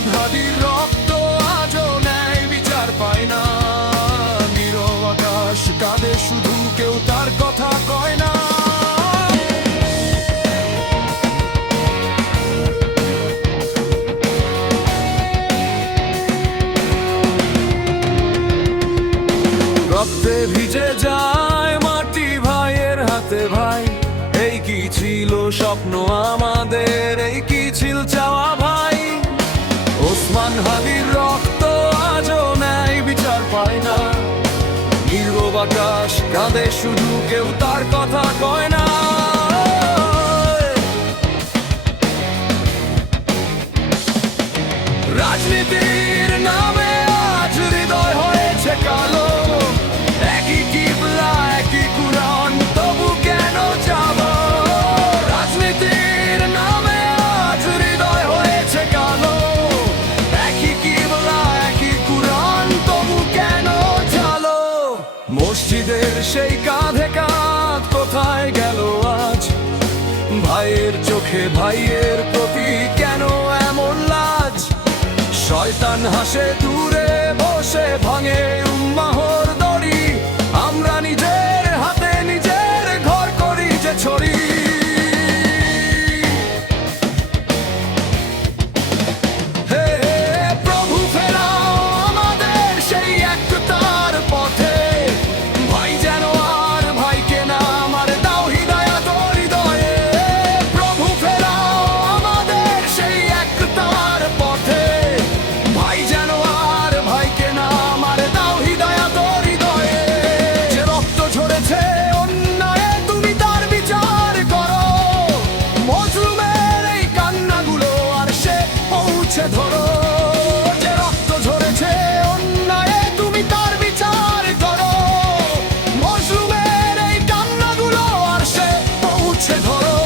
ওসমান হাদির রক্ত আজও ন্যায় বিচার পায় না। নীরব আকাশ কাঁদে শুধু, কেউ তার কথা কয় না। রক্তে ভিজে যায় মাটি ভাইয়ের হাতে ভাই। এই কি ছিল স্বপ্ন আমাদের, এই কি ছিল চাওয়া ভাই। ওসমান হাদির রক্ত আজও ন্যায় বিচার পায় না। নীরব আকাশ কাঁদে শুধু, কেউ তার কথা কয় না। রাজনীতির নামে আজ হৃদয় হয়েছে কালো। একই কিবলা একই কুরআন, তবু কেন যাব। রাজনীতির নামে আজ হৃদয় হয়েছে কালো। একই কিবলা একই কুরআন, তবু কেন জালো। মসজিদের সেই কাঁধে কাঁধ কোথায় গেল আজ। ভাইয়ের চোখে ভাইয়ের প্রতি কেন এমন লাজ। শয়তান হাসে দূরে বসে, ভাঙে উম্মাহর দড়ি। আমরা নিজের হাতে নিজের ঘর করি যে ছড়ি। হে প্রভু ফেরাও আমাদের সেই একতার পথে। ভাই যেন আর ভাইকে না আমার, দাও হিদায়াত হৃদয়ে। প্রভু ফেরাও আমাদের সেই একতার পথে। ভাই যেন আর ভাইকে না আমার, দাও হিদায়াত হৃদয়ে। যে রক্ত ঝরেছে অন্যায়ে, তুমি তার বিচার করো। মজলুমের এই কান্নাগুলো আর সে পৌঁছে ধরো। যে রক্ত ঝরেছে অন্যায়ে, তুমি তার বিচার করো। মজলুমের এই কান্নাগুলো আর সে পৌঁছে ধরো।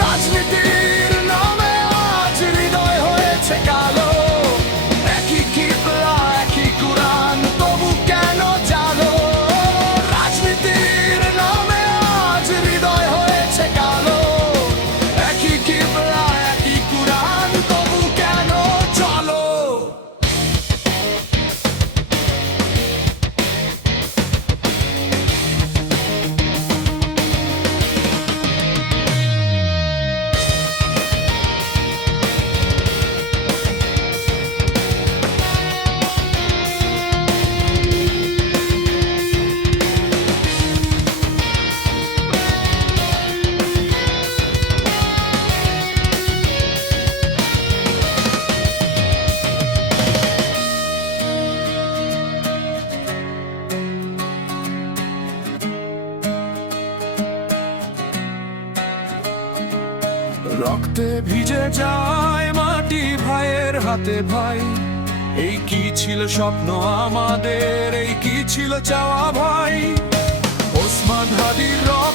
রাজনীতির নামে আজ হৃদয় হয়েছে কালো। একই কিবলা একই কুরআন, তবু কেন জালো। রাজনীতির নামে আজ হৃদয় হয়েছে কালো। একই কিবলা একই কুরআন, তবু কেন জালো। রক্তে ভিজে যায় মাটি ভাইয়ের হাতে ভাই। এই কি ছিল স্বপ্ন আমাদের, এই কি ছিল চাওয়া ভাই। ওসমান হাদির রক্ত